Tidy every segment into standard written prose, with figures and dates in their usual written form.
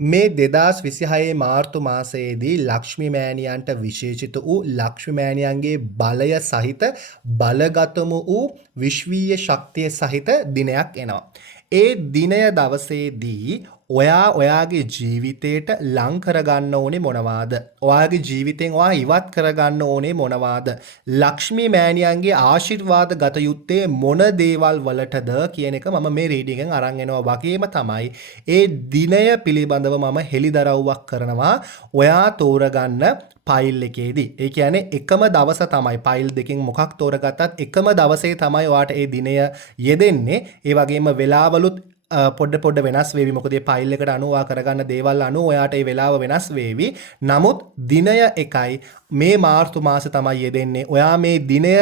මේ 2026 මාර්තු මාසයේදී ලක්ෂ්මී මෑණියන්ට විශේෂිත වූ ලක්ෂ්මී මෑණියන්ගේ බලය සහිත බලගතම වූ විශ්වීය ශක්තිය සහිත දිනයක් එනවා. ඒ දිනය දවසේදී ඔයා ඔයාගේ ජීවිතයට ලං කරගන්න ඕනේ මොනවාද? ඔයාගේ ජීවිතෙන් ඔයා ඉවත් කරගන්න ඕනේ මොනවාද? ලක්ෂ්මී මෑණියන්ගේ ආශිර්වාද ගත යුත්තේ මොන දේවල් වලටද කියන එක මම මේ රීඩින් එකෙන් අරන් එනවා. වගේම තමයි ඒ දිනය පිළිබඳව මම හෙළිදරව්වක් කරනවා ඔයා තෝරගන්න පයිල් එකේදී. ඒ කියන්නේ එකම දවස තමයි පයිල් දෙකෙන් මොකක් තෝරගත්තත් එකම දවසේ තමයි ඔයාට ඒ දිනය යෙදෙන්නේ. ඒ වගේම වෙලාවලුත් පොඩ වෙනස් වේවි. මොකද මේ ෆයිල් එකට අනුව කරගන්න දේවල් අනුව ඔයාට ඒ වෙලාව වෙනස් වේවි. නමුත් දිනය එකයි. මේ මාර්තු මාසේ තමයි යෙදෙන්නේ. ඔයා මේ දිනය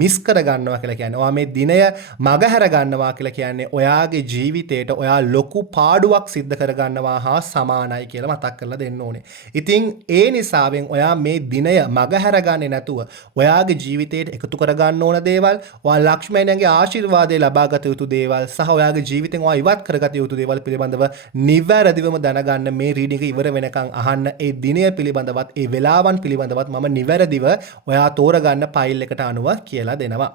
මිස් කරගන්නවා කියලා කියන්නේ. ඔයා මේ දිනය මගහැර ගන්නවා කියලා කියන්නේ ඔයාගේ ජීවිතේට ඔයා ලොකු පාඩුවක් සිද්ධ කරගන්නවා හා සමානයි කියලා මතක් කරලා දෙන්න ඕනේ. ඉතින් ඒ නිසාවෙන් ඔයා මේ දිනය මගහැර ගන්නේ නැතුව ඔයාගේ ජීවිතයට එකතු කරගන්න ඕන දේවල්, ඔයා ලක්ෂ්මණයන්ගේ ආශිර්වාදය ලබා ගත යුතු දේවල් සහ ඔයාගේ ජීවිතෙන් ඔයා ඉවත් කරගත යුතු දේවල් පිළිබඳව නිවැරදිවම දැනගන්න මේ රීඩින් එක ඉවර වෙනකන් අහන්න. ඒ දිනය පිළිබඳවත් ඒ වෙලාවන් පිළිබඳවත් මම නිවැරදිව ඔයා තෝරගන්න ෆයිල් එකට අනුව කියලා දෙනවා.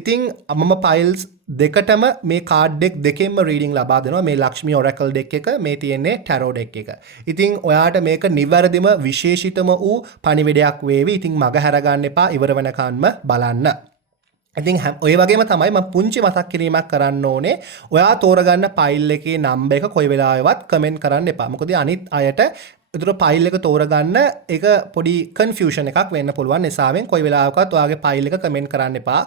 ඉතින් මම ෆයිල්ස් දෙකටම මේ කාඩ් ඩෙක් දෙකෙන්ම රීඩින් ලබා දෙනවා. මේ ලක්ෂ්මී ඔරැකල් ඩෙක් එක, මේ තියෙන්නේ ටැරෝ ඩෙක් එක. ඉතින් ඔයාට මේක නිවැරදිම විශේෂිතම වූ පණිවිඩයක් වේවි. ඉතින් මග හැරගන්න එපා, ඉවර වෙනකන්ම බලන්න. ඉතින් ඔය වගේම තමයි මම පුංචි මතක් කිරීමක් කරන්න ඕනේ. ඔයා තෝරගන්න ෆයිල් එකේ නම්බර් එක කොයි වෙලාවෙවත් කමෙන්ට් කරන්න එපා. මොකද අනිත් අයට ඒතර ෆයිල් එක තෝරගන්න ඒක පොඩි කන්ෆියුෂන් එකක් වෙන්න පුළුවන්. නිසාවෙන් කොයි වෙලාවකවත් ඔයාගේ ෆයිල් එක කමෙන්ට් කරන්න එපා.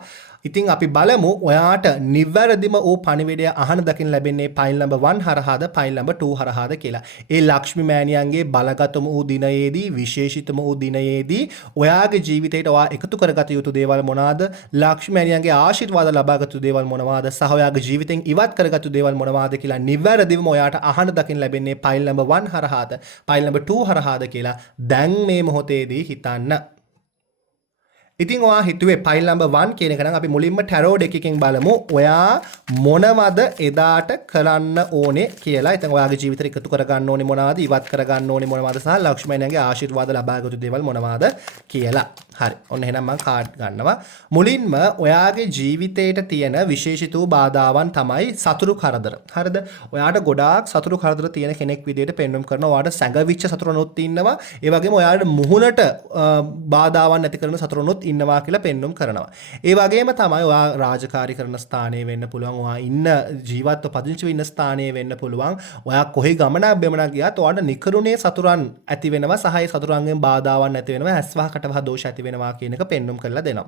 ඉතින් අපි බලමු ඔයාට නිවැරදිම වූ පණිවිඩය අහන දකින්න ලැබෙන්නේ ෆයිල් නම්බර් 1 හරහාද ෆයිල් නම්බර් 2 හරහාද කියලා. ඒ ලක්ෂ්මී මෑණියන්ගේ බලගතම වූ දිනයේදී, විශේෂිතම වූ දිනයේදී ඔයාගේ ජීවිතයට ඔයා එකතු කරගත යුතු දේවල් මොනවාද? ලක්ෂ්මී මෑණියන්ගේ ආශිර්වාද ලබාගත යුතු දේවල් මොනවාද? සහ ඔයාගේ ජීවිතෙන් ඉවත් කරගත යුතු දේවල් මොනවාද කියලා නිවැරදිවම ඔයාට අහන දකින්න ලැබෙන්නේ ෆයිල් නම්බර් 1 හරහාද ෆයිල් නම්බර් 2 හරහාද කියලා දැන් මේ මොහොතේදී හිතන්න. ඉතින් ඔයා හිතුවේ ෆයිල් නම්බර් 1 කියන එක නම් අපි මුලින්ම ටැරෝ ඩෙක් එකෙන් බලමු ඔයා මොනවද එදාට කරන්න ඕනේ කියලා. ඉතින් ඔයාගේ ජීවිතේට එකතු කරගන්න ඕනේ මොනවද, ඉවත් කරගන්න ඕනේ මොනවද සහ ලක්ෂ්මණයන්ගේ ආශිර්වාද ලබාගතු දේවල් මොනවද කියලා. හරි. ඔන්න එහෙනම් මම කාඩ් ගන්නවා. මුලින්ම ඔයාගේ ජීවිතේට තියෙන විශේෂිත වූ බාධාවන් තමයි සතුරු කරදර. හරිද? ඔයාට ගොඩාක් සතුරු කරදර තියෙන කෙනෙක් විදිහට පෙන්වුම් කරනවා. ඔයාට සැඟවිච්ච සතුරුනොත් ඉන්නවා. ඒ වගේම ඔයාට මුහුණට බාධාවන් නැති කරන සතුරුනොත් ඉන්නවා කියලා පෙන්වුම් කරනවා. ඒ වගේම තමයි ඔයා රාජකාරී කරන ස්ථානයේ වෙන්න පුළුවන්. ඔයා ඉන්න ජීවත්ව පදිංචි වෙන්න ස්ථානයේ වෙන්න පුළුවන්. ඔයා කොහේ ගමනක් බෙමනක් ගියත් ඔයාට නිකරුණේ සතුරන් ඇති වෙනවා සහ ඒ සතුරන්ගෙන් බාධාවන් ඇති වෙනවා. ඇස්වහ කටවහ දෝෂ ඇති වෙනවා කියන එක පෙන්වුම් කරලා දෙනවා.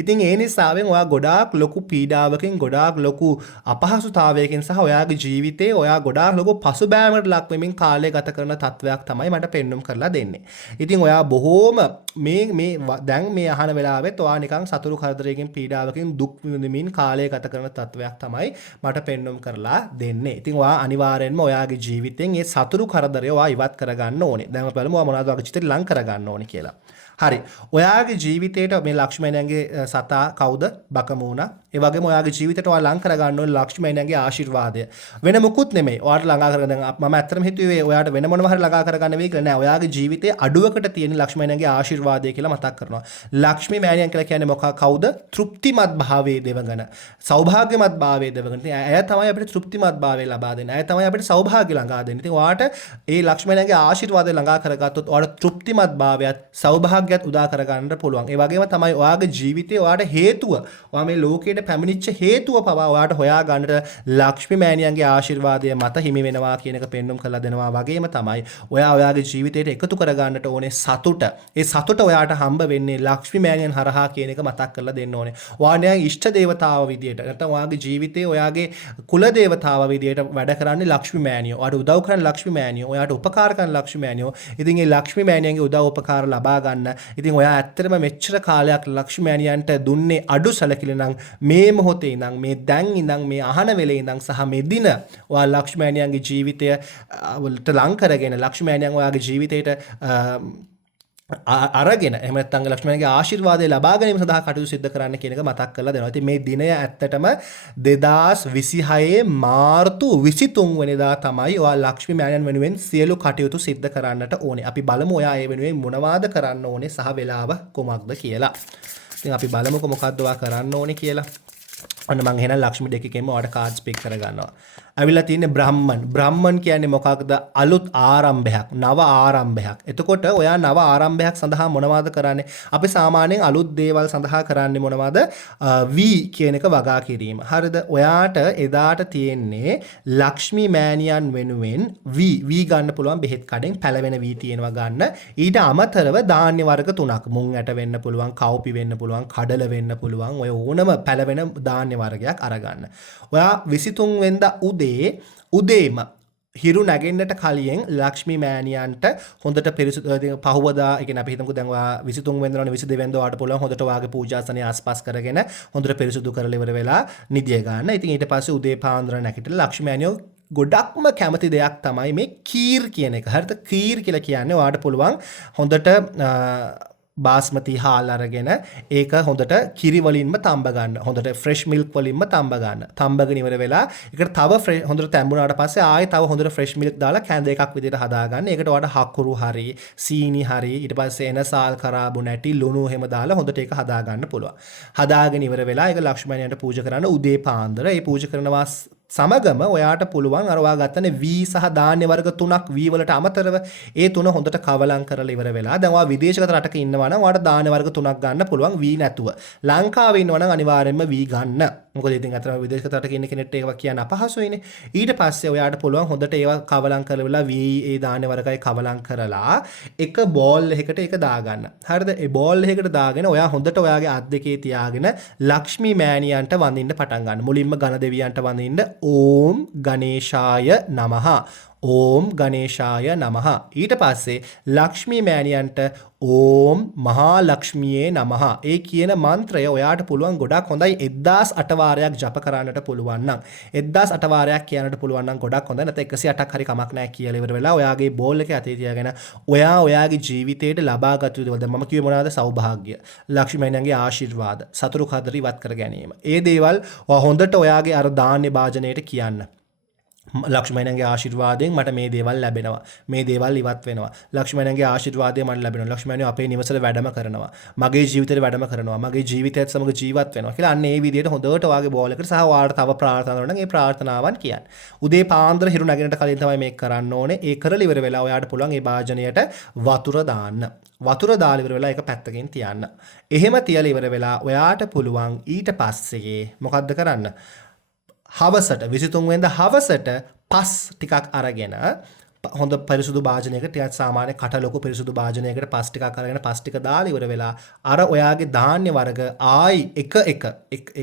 ඉතින් ඒ නිසාවෙන් ඔයා ගොඩාක් ලොකු පීඩාවකින්, ගොඩාක් ලොකු අපහසුතාවයකින් සහ ඔයාගේ ජීවිතේ ඔයා ගොඩාක් ලොකු පසුබෑමකට ලක් වෙමින් කාලය ගත කරන තත්වයක් තමයි මට පෙන්වුම් කරලා දෙන්නේ. ඉතින් ඔයා බොහෝම මේ දැන් මේ අහන වෙලාවෙත් ඔයා නිකන් සතුරු කරදරයකින්, පීඩාවකින් දුක් විඳින්මින් කාලය ගත කරන තත්වයක් තමයි මට පෙන්වුම් කරලා දෙන්නේ. ඉතින් ඔයා අනිවාර්යෙන්ම ඔයාගේ ජීවිතෙන් මේ සතුරු කරදරය ඔයා ඉවත් කරගන්න ඕනේ. දැන් අපි බලමු ඔයා මොනවද ඔයාගේ ජීවිතේ ලං කරගන්න ඕනේ කියලා. හරි. ඔයාගේ ජීවිතේට මේ ලක්ෂ්මණයන්ගේ සතා කවුද? බකමූණා. ඒ වගේම ඔයාගේ ජීවිතේට ඔයා ලං කරගන්න ඕනේ ලක්ෂ්මණයන්ගේ ආශිර්වාදය. වෙන මොකුත් නෙමෙයි. ඔයාට ළඟා කරගන්න මම ඇත්තටම හිතුවේ ඔයාට වෙන මොනවා හරි ළඟා කරගන්න වෙයි කියලා නෑ. ඔයාගේ ජීවිතේ අඩුවකට තියෙන ලක්ෂ්මණයන්ගේ ආශිර්වාදය කියලා මතක් කරනවා. ලක්ෂ්මී මෑණියන් කියලා කියන්නේ කවුද? තෘප්තිමත් භාවයේ දෙවඟන. සෞභාග්‍යමත් භාවයේ දෙවඟන. ඉතින් ඇය තමයි අපිට තෘප්තිමත් භාවය ලබා දෙන්නේ. ඇය තමයි අපිට සෞභාග්‍ය ළඟා දෙන්නේ. ඉතින් ඔයාට ඒ ලක්ෂ්මණයන්ගේ ආශිර්වාදය ළඟා කරගත්තොත් ඔයාට තෘප්තිමත් භාවයත් සෞභාග්‍යත් උදා කරගන්න පුළුවන්. ඒ වගේම තමයි ඔයාගේ ජීවිතේ ඔයාට හේතුව, ඔයා මේ ලෝකයට පැමිණිච්ච හේතුව පවා ඔයාට හොයා ගන්නට ලක්ෂ්මී මෑණියන්ගේ ආශිර්වාදය මත හිමි වෙනවා කියන එක පෙන්වුම් කරලා දෙනවා. වගේම තමයි ඔයා ඔයාගේ ජීවිතයට එකතු කරගන්නට ඕනේ සතුට. ඒ සතුට ඔයාට හම්බ වෙන්නේ ලක්ෂ්මී මෑණියන් හරහා කියන එක මතක් කරලා දෙන්න ඕනේ. ඔයාගේ ඉෂ්ට දේවතාව විදියට නැත්නම් ඔයාගේ ජීවිතේ ඔයාගේ කුල දේවතාව විදියට වැඩ කරන්නේ ලක්ෂ්මී මෑණියෝ. ඔයාට උදව් කරන ලක්ෂ්මී මෑණියෝ, ඔයාට උපකාර කරන ලක්ෂ්මී මෑණියෝ. ඉතින් මේ ලක්ෂ්මී මෑණියන්ගේ උදව් උපකාර ලබා ගන්න. ඉතින් ඔයා ඇත්තටම මෙච්චර කාලයක් ලක්ෂ්මී මෑණියන්ට දුන්නේ අඩු සැලකිලි නම් මේ මොහොතේ ඉඳන්, මේ දැන් ඉඳන්, මේ අහන වෙලේ ඉඳන් සහ මේ දින ඔයා ලක්ෂ්මී මෑණියන්ගේ ජීවිතය වලට ලං කරගෙන ලක්ෂ්මී මෑණියන් ඔයාගේ ජීවිතේට අරගෙන එහෙම නැත්නම් ලක්ෂ්මණගේ ආශිර්වාදය ලබා ගැනීම සඳහා කටයුතු සිදු කරන්න කියන එක මතක් කරලා දෙනවා. ඉතින් මේ දිනය ඇත්තටම 2026 මාර්තු 23 වෙනිදා තමයි ඔයා ලක්ෂ්මී මෑණියන් වෙනුවෙන් සියලු කටයුතු සිද්ධ කරන්නට ඕනේ. අපි බලමු ඔයා ඒ වෙනුවෙන් මොනවාද කරන්න ඕනේ සහ වෙලාව කොමක්ද කියලා. ඉතින් අපි බලමුකෝ මොකද්ද ඔයා කරන්න ඕනේ කියලා. අන්න මම එහෙනම් ලක්ෂ්මී දෙකකෙම ඔයාලට කාඩ්ස් පික් කරගන්නවා. අවිලා තියෙන්නේ බ්‍රාහ්මන්. බ්‍රාහ්මන් කියන්නේ මොකක්ද? අලුත් ආරම්භයක්, නව ආරම්භයක්. එතකොට ඔයා නව ආරම්භයක් සඳහා මොනවද කරන්නේ? අපි සාමාන්‍යයෙන් අලුත් දේවල් සඳහා කරන්නේ මොනවද? V කියන එක වගා කිරීම. හරිද? ඔයාට එදාට තියෙන්නේ ලක්ෂ්මී මෑණියන් වෙනුවෙන් V ගන්න පුළුවන් බෙහෙත් කඩෙන් පැලවෙන V තියෙනවා ගන්න. ඊට අමතරව ධාන්‍ය වර්ග තුනක්. මුං ඇට වෙන්න පුළුවන්, කව්පි වෙන්න පුළුවන්, කඩල වෙන්න පුළුවන්. ඔය ඕනම පැලවෙන ධාන්‍ය වර්ගයක් අරගන්න. ඔයා 23 වෙනිදා උදේම හිරු නැගෙන්නට කලින් ලක්ෂ්මී මෑණියන්ට හොඳට පිරිසුදු පහවදා ඒ කියන්නේ අපි හිතමුකෝ දැන් ඔයා 23 වෙනිදානේ 22 වෙනිදා ඔයාට පුළුවන් හොඳට ඔයාගේ පූජාසනය ආස්පස් කරගෙන හොඳට පිරිසුදු කරලා ඉවර වෙලා නිදිය ගන්න. ඉතින් ඊට පස්සේ උදේ පාන්දර නැගිටලා ලක්ෂ්මී මෑණියෝ ගොඩක්ම කැමති දෙයක් තමයි මේ කීර් කියන එක. හරිද? කීර් කියලා කියන්නේ ඔයාට පුළුවන් හොඳට බාස්මති හාල් අරගෙන ඒක හොඳට කිරි වලින්ම තඹ ගන්න. හොඳට ෆ්‍රෙෂ් මිල්ක් වලින්ම තඹ ගන්න. තඹගෙන ඉවර වෙලා ඒකට තව හොඳට තැඹුණාට පස්සේ ආයෙ තව හොඳට ෆ්‍රෙෂ් මිල්ක් දාලා කැඳ එකක් විදිහට හදාගන්න. ඒකට ඔයාලට හකුරු හරි, සීනි හරි, ඊට පස්සේ එනසාල් කරාබු නැටි, ලුණු එහෙම දාලා හොඳට ඒක හදාගන්න පුළුවන්. හදාගෙන ඉවර වෙලා ඒක ලක්ෂ්මණයන්ට පූජා කරන්න උදේ පාන්දර. ඒ පූජා කරනවා සමගම ඔයාට පුළුවන් අර ඔයා ගත්තනේ V සහ ධාන්‍ය වර්ග තුනක් V වලට අමතරව ඒ තුන හොඳට කවලම් කරලා ඉවර වෙලා දැන් ඔයා විදේශගත රටක ඉන්නවා නම් ඔයාට ධාන්‍ය වර්ග තුනක් ගන්න පුළුවන් V නැතුව. ලංකාවේ ඉන්නවා නම් අනිවාර්යයෙන්ම V ගන්න. මොකද ඉතින් අතන විදේශගත රටක ඉන්න කෙනෙක්ට ඒවා කියන්න අපහසුයිනේ. ඊට පස්සේ ඔයාට පුළුවන් හොඳට ඒවා කවලම් කරලා V ඒ ධාන්‍ය වර්ගයි කවලම් කරලා එක බෝල් එකකට ඒක දාගන්න. හරිද? ඒ බෝල් එකකට දාගෙන ඔයා හොඳට ඔයාගේ අත් දෙකේ තියාගෙන ලක්ෂ්මී මෑණියන්ට වඳින්න පටන් ගන්න. මුලින්ම ඝන දෙවියන්ට වඳින්න ඕම් ගණේශාය නමහ. ඕම් ගණේශාය නමහ. ඊට පස්සේ ලක්ෂ්මී මෑණියන්ට ඕම් මහා ලක්ෂ්මියේ නමහ. ඒ කියන මන්ත්‍රය ඔයාට පුළුවන් ගොඩක් හොඳයි 1008 වාරයක් ජප කරන්නට පුළුවන් නම් 1008 වාරයක් කියන්නට පුළුවන් නම් ගොඩක් හොඳයි. නැත්නම් 108ක් හරි කමක් නැහැ කියලා ඉවර වෙලා ඔයාගේ බෝල් එක අතේ තියාගෙන ඔයා ඔයාගේ ජීවිතේට ලබාගත් දේවල් දැන් මම කිව්වේ මොනවද? සෞභාග්‍ය, ලක්ෂ්මී මෑණියන්ගේ ආශිර්වාද, සතුරු කදර ඉවත් කර ගැනීම. ඒ දේවල් ඔයා හොඳට ඔයාගේ අර ධාන්‍ය භාජනයට කියන්න. ලක්ෂ්මණයන්ගේ ආශිර්වාදයෙන් මට මේ දේවල් ලැබෙනවා. මේ දේවල් ඉවත් වෙනවා. ලක්ෂ්මණයන්ගේ ආශිර්වාදයෙන් මට ලැබෙනවා. ලක්ෂ්මණයෝ අපේ නිවසට වැඩම කරනවා. මගේ ජීවිතේට වැඩම කරනවා. මගේ ජීවිතයත් සමග ජීවත් වෙනවා කියලා අන්න ඒ විදිහට හොඳට ඔයාගේ බෝල් එකට සහ ඔයාලට තව ප්‍රාර්ථනා කරනවා නම් ඒ ප්‍රාර්ථනාවන් කියන්න. උදේ පාන්දර හිරු නැගෙනට කලින් තමයි මේක කරන්න ඕනේ. ඒ කරලා ඉවර වෙලා ඔයාට පුළුවන් ඒ භාජනයට වතුර දාන්න. වතුර දාලා ඉවර වෙලා ඒක පැත්තකින් තියන්න. එහෙම තියලා ඉවර වෙලා ඔයාට පුළුවන් ඊට පස්සේ මොකද්ද කරන්න? හවසට 23 වෙනිදා හවසට පස් ටිකක් අරගෙන හොඳ පිරිසුදු භාජනයකට ටිකක් සාමාන්‍ය කට ලොකු පිරිසුදු භාජනයකට පස් ටිකක් අරගෙන පස් ටික දාලා ඉවර වෙලා අර ඔයාගේ ධාන්‍ය වර්ග ආයි එක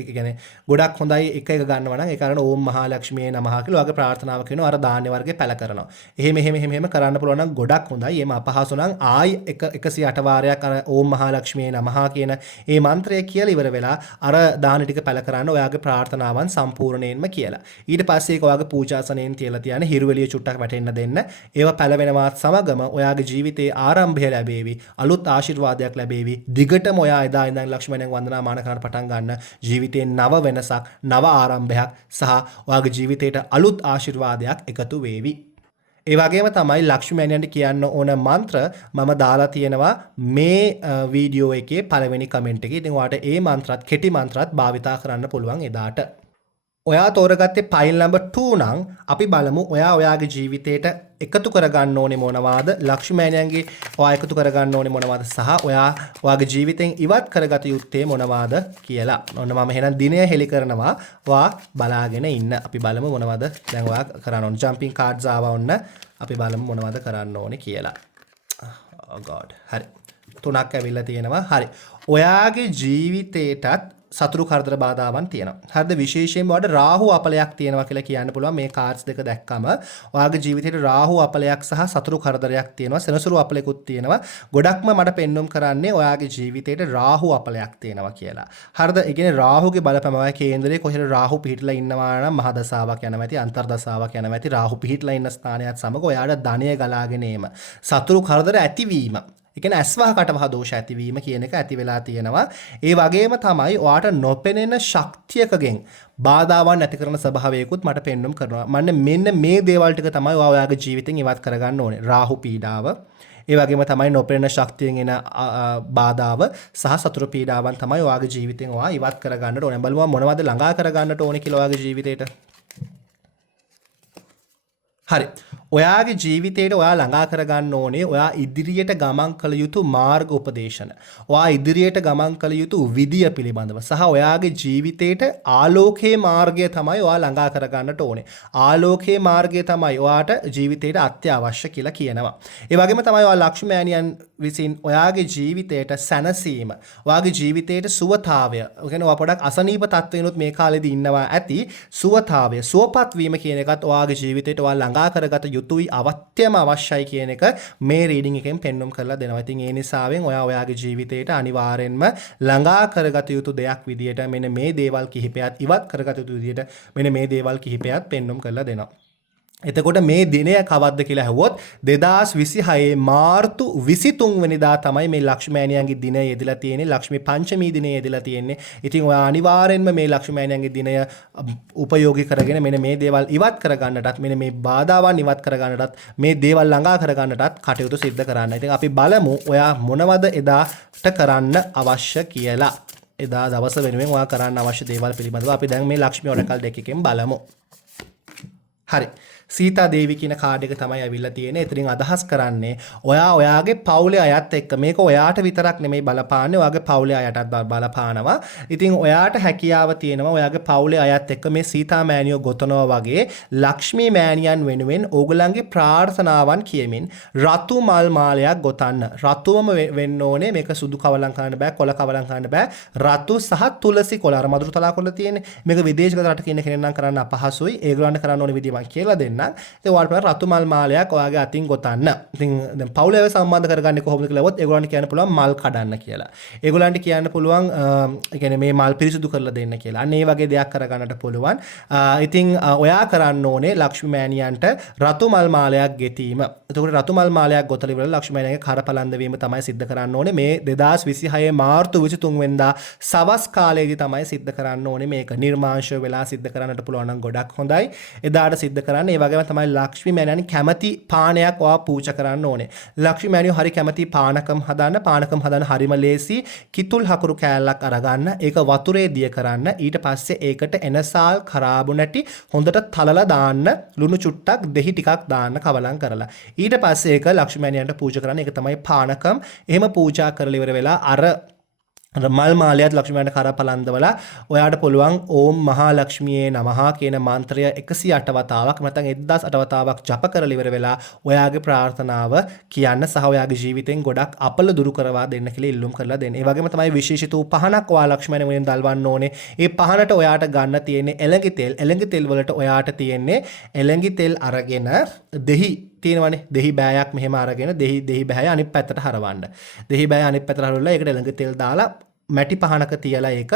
කියන්නේ ගොඩක් හොඳයි එක ගන්නවා නම් ඒ කාරණා ඕම් මහා ලක්ෂ්මියේ නමහ කියලා ඔයාගේ ප්‍රාර්ථනාව කියනවා අර ධාන්‍ය වර්ගේ පැල කරනවා. එහෙම කරන්න පුළුවන් නම් ගොඩක් හොඳයි. එහෙම අපහසු නම් ආයි 108 වාරයක් අර ඕම් මහා ලක්ෂ්මියේ නමහ කියන ඒ මන්ත්‍රය කියලා ඉවර වෙලා අර ධාන්‍ය ටික පැල කරන්න ඔයාගේ ප්‍රාර්ථනාවන් සම්පූර්ණයෙන්ම කියලා. ඊට පස්සේ ඒක ඔයාගේ පූජාසනයෙන් තියලා තියන හිරුවෙලිය චුට්ටක් වැටෙන්න දෙන්න. ඒව පැලවෙනවත් සමගම ඔයාගේ ජීවිතයේ ආරම්භය ලැබේවි. අලුත් ආශිර්වාදයක් ලැබේවි. දිගටම ඔයා එදා ඉඳන් ලක්ෂ්මණයන් වන්දනා මාන කරන්න පටන් ගන්න. ජීවිතේ නව වෙනසක්, නව ආරම්භයක් සහ ඔයාගේ ජීවිතයට අලුත් ආශිර්වාදයක් එකතු වේවි. ඒ වගේම තමයි ලක්ෂ්මී මෑණියන්ට කියන්න ඕන මන්ත්‍ර මම දාලා තියෙනවා මේ වීඩියෝ එකේ පළවෙනි කමෙන්ට් එකේ. ඉතින් ඔයාලට ඒ මන්ත්‍රත් කෙටි මන්ත්‍රත් භාවිතා කරන්න පුළුවන් එදාට. ඔයා තෝරගත්තේ ෆයිල් නම්බර් 2 නම් අපි බලමු ඔයා ඔයාගේ ජීවිතේට එකතු කරගන්න ඕනේ මොනවාද? ලක්ෂ්මී මෑණියන්ගේ ඔයා එකතු කරගන්න ඕනේ මොනවාද? සහ ඔයා ඔයාගේ ජීවිතෙන් ඉවත් කරගත යුත්තේ මොනවාද කියලා. ඔන්න මම එහෙනම් දිනය හෙලි කරනවා. ඔයා බලාගෙන ඉන්න. අපි බලමු මොනවද දැන් ඔයා කරන්න ඕනේ. ජම්පින් කාඩ්ස් ආවා ඔන්න. අපි බලමු මොනවද කරන්න ඕනේ කියලා. Oh god. හරි. 3ක් ඇවිල්ලා තියෙනවා. හරි. ඔයාගේ ජීවිතේටත් සතුරු කරදර බාධාවන් තියෙනවා. හරිද? විශේෂයෙන්ම ඔයාලට රාහු අපලයක් තියෙනවා කියලා කියන්න පුළුවන්. මේ කාඩ්ස් දෙක දැක්කම ඔයාගේ ජීවිතේට රාහු අපලයක් සහ සතුරු කරදරයක් තියෙනවා. සෙනසුරු අපලයකුත් තියෙනවා. ගොඩක්ම මට පෙන්눔 කරන්නේ ඔයාගේ ජීවිතේට රාහු අපලයක් තියෙනවා කියලා. හරිද? ඒ කියන්නේ රාහුගේ බලපෑම ඔයාගේ කේන්දරේ කොහෙද රාහු පිහිටලා ඉන්නවා නම් මහ දසාවක් යනවා ඇති, අන්තර් දසාවක් යනවා ඇති. රාහු පිහිටලා ඉන්න ස්ථානයත් සමග ඔයාට ධනය ගලාගෙන ඒම. සතුරු කරදර ඇතිවීම. ඒ කියන්නේ ඇස්වහ කටවහ දෝෂ ඇතිවීම කියන එක ඇති වෙලා තියෙනවා. ඒ වගේම තමයි ඔයාට නොපෙනෙන ශක්තියකගෙන් බාධාවන් ඇති කරන ස්වභාවයකුත් මට පෙන්වුම් කරනවා. මෙන්න මේ දේවල් ටික තමයි ඔයාගේ ජීවිතෙන් ඉවත් කරගන්න ඕනේ. රාහු පීඩාව, ඒ වගේම තමයි නොපෙනෙන ශක්තියෙන් එන බාධාව සහ සතුරු පීඩාවන් තමයි ඔයාගේ ජීවිතෙන් ඔයා ඉවත් කරගන්නට ඕනේ. බලමු මොනවද ළඟා කරගන්නට ඕනේ කියලා ඔයාගේ ජීවිතේට. හරි. ඔයාගේ ජීවිතේට ඔයා ළඟා කරගන්න ඕනේ ඔයා ඉදිරියට ගමන් කළ යුතු මාර්ග උපදේශන. ඔයා ඉදිරියට ගමන් කළ යුතු විදිය පිළිබඳව සහ ඔයාගේ ජීවිතේට ආලෝකයේ මාර්ගය තමයි ඔයා ළඟා කරගන්නට ඕනේ. ආලෝකයේ මාර්ගය තමයි ඔයාට ජීවිතේට අත්‍යවශ්‍ය කියලා කියනවා. ඒ වගේම තමයි ඔයා ලක්ෂ්මී මෑණියන් විසින් ඔයාගේ ජීවිතයට සැනසීම, ඔයාගේ ජීවිතයට සුවතාවය, ඒ කියන්නේ ඔයා පොඩක් අසනීප තත්වෙනුත් මේ කාලෙදී ඉන්නවා ඇති, සුවතාවය, සුවපත් වීම කියන එකත් ඔයාගේ ජීවිතයට ඔයා ළඟා කරගත යුතුයි, අවශ්‍යම අවශ්‍යයි කියන එක මේ රීඩින් එකෙන් පෙන්වුම් කරලා දෙනවා. ඉතින් ඒ නිසාවෙන් ඔයාගේ ජීවිතයට අනිවාර්යෙන්ම ළඟා කරගත යුතු දෙයක් විදියට මෙන්න මේ දේවල් කිහිපයත් ඉවත් කරගත යුතු විදියට මෙන්න මේ දේවල් කිහිපයත් පෙන්වුම් කරලා දෙනවා. එතකොට මේ දිනය කවද්ද කියලා ඇහුවොත් 2026 මාර්තු 23 වෙනිදා තමයි මේ ලක්ෂ්මී මෑණියන්ගේ දිනය යෙදලා තියෙන්නේ. ලක්ෂ්මී පංචමී දිනය යෙදලා තියෙන්නේ. ඉතින් ඔයා අනිවාර්යෙන්ම මේ ලක්ෂ්මී මෑණියන්ගේ දිනය උපයෝගී කරගෙන මෙන්න මේ දේවල් ඉවත් කරගන්නටත්, මෙන්න මේ බාධාවන් ඉවත් කරගන්නටත්, මේ දේවල් ළඟා කරගන්නටත් කටයුතු සිද්ධ කරන්න. ඉතින් අපි බලමු ඔයා මොනවද එදාට කරන්න අවශ්‍ය කියලා. එදා දවස වෙනුවෙන් ඔයා කරන්න අවශ්‍ය දේවල් පිළිබඳව අපි දැන් මේ ලක්ෂ්මී ඔරකල් දෙක එකෙන් බලමු. හරි. සීතා දේවි කියන කාඩ් එක තමයි අවිල්ලා තියෙන්නේ. එතනින් අදහස් කරන්නේ ඔයාගේ පවුලේ අයත් එක්ක, මේක ඔයාට විතරක් නෙමෙයි බලපාන්නේ, ඔයාගේ පවුලේ අයටත් බලපානවා. ඉතින් ඔයාට හැකියාව තියෙනවා ඔයාගේ පවුලේ අයත් එක්ක මේ සීතා මෑණියෝ ගොතනවා වගේ ලක්ෂ්මී මෑණියන් වෙනුවෙන් ඕගොල්ලන්ගේ ප්‍රාර්ථනාවන් කියමින් රතු මල් මාලයක් ගොතන්න. රතුවම වෙන්න ඕනේ. මේක සුදු කවලම් කරන්න බෑ, කොළ කවලම් කරන්න බෑ. රතු සහ තුලසි කොළ, අර මధుර තලා කොළ තියෙන්නේ. මේක විදේශගත රටක ඉන්න කෙනෙක් නම් කරන්න අපහසුයි. ඒගොල්ලන්ට කරන්න ඕනේ විදිය මම කියලා දෙන්න. ඉතින් ඔයාලට රතු මල් මාලයක් ඔයාගේ අතින් ගොතන්න. ඉතින් දැන් පවුලේ සම්බන්ධ කරගන්නේ කොහොමද කියලා වොත් ඒගොල්ලන්ට කියන්න පුළුවන් මල් කඩන්න කියලා. ඒගොල්ලන්ට කියන්න පුළුවන් ඒ කියන්නේ මේ මල් පිරිසිදු කරලා දෙන්න කියලා. අන්න ඒ වගේ දෙයක් කරගන්නට පුළුවන්. ඉතින් ඔයා කරන්න ඕනේ ලක්ෂ්මී මෑණියන්ට රතු මල් මාලයක් ගෙතීම. එතකොට රතු මල් මාලයක් ගොතලා ඉවරලා ලක්ෂ්මී මෑණියන්ගේ කරපලන්ද වීම තමයි සිද්ධ කරන්න ඕනේ. මේ 2026 මාර්තු 23 වෙනිදා සවස් කාලයේදී තමයි සිද්ධ කරන්න ඕනේ මේක. නිර්මාංශ වෙලා සිද්ධ කරන්නට පුළුවන් නම් ගොඩක් හොඳයි. එදාට සිද්ධ කරන්න. ඒ වගේම තමයි ලක්ෂ්මී මෑණියන් කැමති පානයක් ඔයා පූජා කරන්න ඕනේ. ලක්ෂ්මී මෑණියෝ හරි කැමති පානකම් හදන්න හරිම ලේසි. කිතුල් හකුරු කෑල්ලක් අරගන්න, ඒක වතුරේ දිය කරන්න. ඊට පස්සේ ඒකට එනසාල් කරාබු නැටි හොඳට තලලා දාන්න, ලුණු චුට්ටක් දෙහි ටිකක් දාන්න කවලම් කරලා. ඊට පස්සේ ඒක ලක්ෂ්මී මෑණියන්ට පූජා කරන්න. ඒක තමයි පානකම්. එහෙම පූජා කරලා ඉවර වෙලා අර මල් මාලයත් ලක්ෂ්මී මෑණියන්ට කරපලන්දවලා ඔයාට පුළුවන් ඕම් මහා ලක්ෂ්මියේ නමහා කියන මන්ත්‍රය 108 වතාවක් නැත්නම් 1008 වතාවක් ජප කරලා ඉවර වෙලා ඔයාගේ ප්‍රාර්ථනාව කියන්න සහ ඔයාගේ ජීවිතෙන් ගොඩක් අපල දුරු කරවා දෙන්න කියලා ඉල්ලුම් කරලා දෙන්න. ඒ වගේම තමයි විශේෂිත වූ පහනක් ඔයා ලක්ෂ්මී මෑණියන් දල්වන්න ඕනේ. ඒ පහනට ඔයාට ගන්න තියෙන්නේ එළඟි තෙල්. එළඟි තෙල් වලට ඔයාට තියෙන්නේ එළඟි තෙල් අරගෙන දෙහි තියෙනවනේ, දෙහි බෑයක් මෙහෙම අරගෙන දෙහි බෑය අනිත් පැත්තට හරවන්න. දෙහි බෑය අනිත් පැත්තට හරවලා ඒකට එළඟි තෙල් දාලා මැටි පහනක තියලා ඒක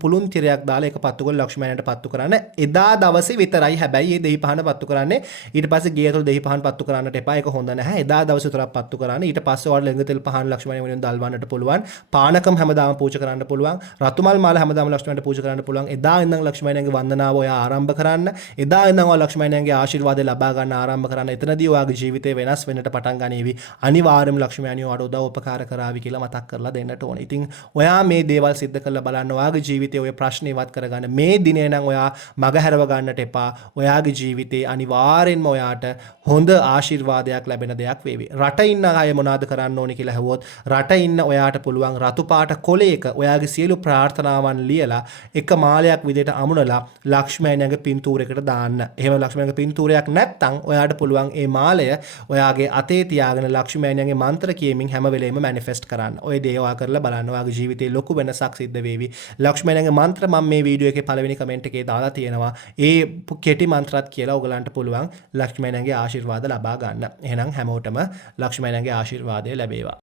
පුළුන් තිරයක් දාලා ඒක පත්තු කරලා ලක්ෂ්මී මෑණියන්ට පත්තු කරන්න. එදා දවසේ විතරයි හැබැයි මේ දෙහි පහන පත්තු කරන්නේ. ඊට පස්සේ ගේ ඇතුළේ දෙහි පහන පත්තු කරන්නට එපා. ඒක හොඳ නැහැ. එදා දවසේ විතරක් පත්තු කරන්න. ඊට පස්සේ ඔයාලා ළඟ තෙල් පහන ලක්ෂ්මී මෑණියන් දල්වන්නට පුළුවන්. පානකම් හැමදාම පූජා කරන්න පුළුවන්. රතුමල් මාල හැමදාම ලක්ෂ්මී මෑණියන්ට පූජා කරන්න පුළුවන්. එදා ඉඳන් ලක්ෂ්මී මෑණියන්ගේ වන්දනාව ඔයා ආරම්භ කරන්න. එදා ඉඳන් ඔයා ලක්ෂ්මී මෑණියන්ගේ ආශිර්වාදය ලබා ගන්න ආරම්භ කරන්න. එතනදී ඔයාගේ ජීවිතේ වෙනස් වෙන්නට පටන් ගනීවි. අනිවාර්යයෙන්ම ලක්ෂ්මී මෑණියෝ ඔයාට උදව් උපකාර කරાવી කියලා මතක් කරලා දෙන්නට ඕනේ. ඉතින් ඔයා මේ දේවල් සිද්ධ කරලා බලන්න. ඔයාගේ ජීවිතේ ඔය ප්‍රශ්නේ කරගන්න. මේ දිනේ නම් ඔයා මගහැරව ගන්නට එපා. ඔයාගේ ජීවිතේ අනිවාර්යෙන්ම ඔයාට හොඳ ආශිර්වාදයක් ලැබෙන දෙයක් වේවි. රට ඉන්න අය මොනවද කරන්න ඕනේ කියලා අහුවොත් රට ඉන්න ඔයාට පුළුවන් රතු පාට කොලයක ඔයාගේ සියලු ප්‍රාර්ථනාවන් ලියලා එක මාලයක් විදිහට අමුණලා ලක්ෂ්මී මෑණියන්ගේ පින්තූරයකට දාන්න. එහෙම ලක්ෂ්මී මෑණියන්ගේ පින්තූරයක් නැත්නම් ඔයාට පුළුවන් මේ මාලය ඔයාගේ අතේ තියාගෙන ලක්ෂ්මී මෑණියන්ගේ මන්ත්‍ර කියමින් හැම වෙලේම මැනිෆෙස්ට් කරන්න. ඔය දේ ඔයා කරලා බලන්න. ඔයාගේ ජීවිතේ ලොකු වෙනසක් සිද්ධ වේවි. ලක්ෂ්මී මෑණියන්ගේ මන්ත්‍ර මම මේ වීඩියෝ එකේ පළවෙනි කමෙන්ට් එකේ දාලා තියෙනවා. ඒ කෙටි මන්ත්‍රات කියලා ඔයගලන්ට පුළුවන් ලක්ෂ්මී මෑණියන්ගේ ආශිර්වාද ලබා ගන්න. එහෙනම් හැමෝටම ලක්ෂ්මී මෑණියන්ගේ ආශිර්වාදය ලැබේවා.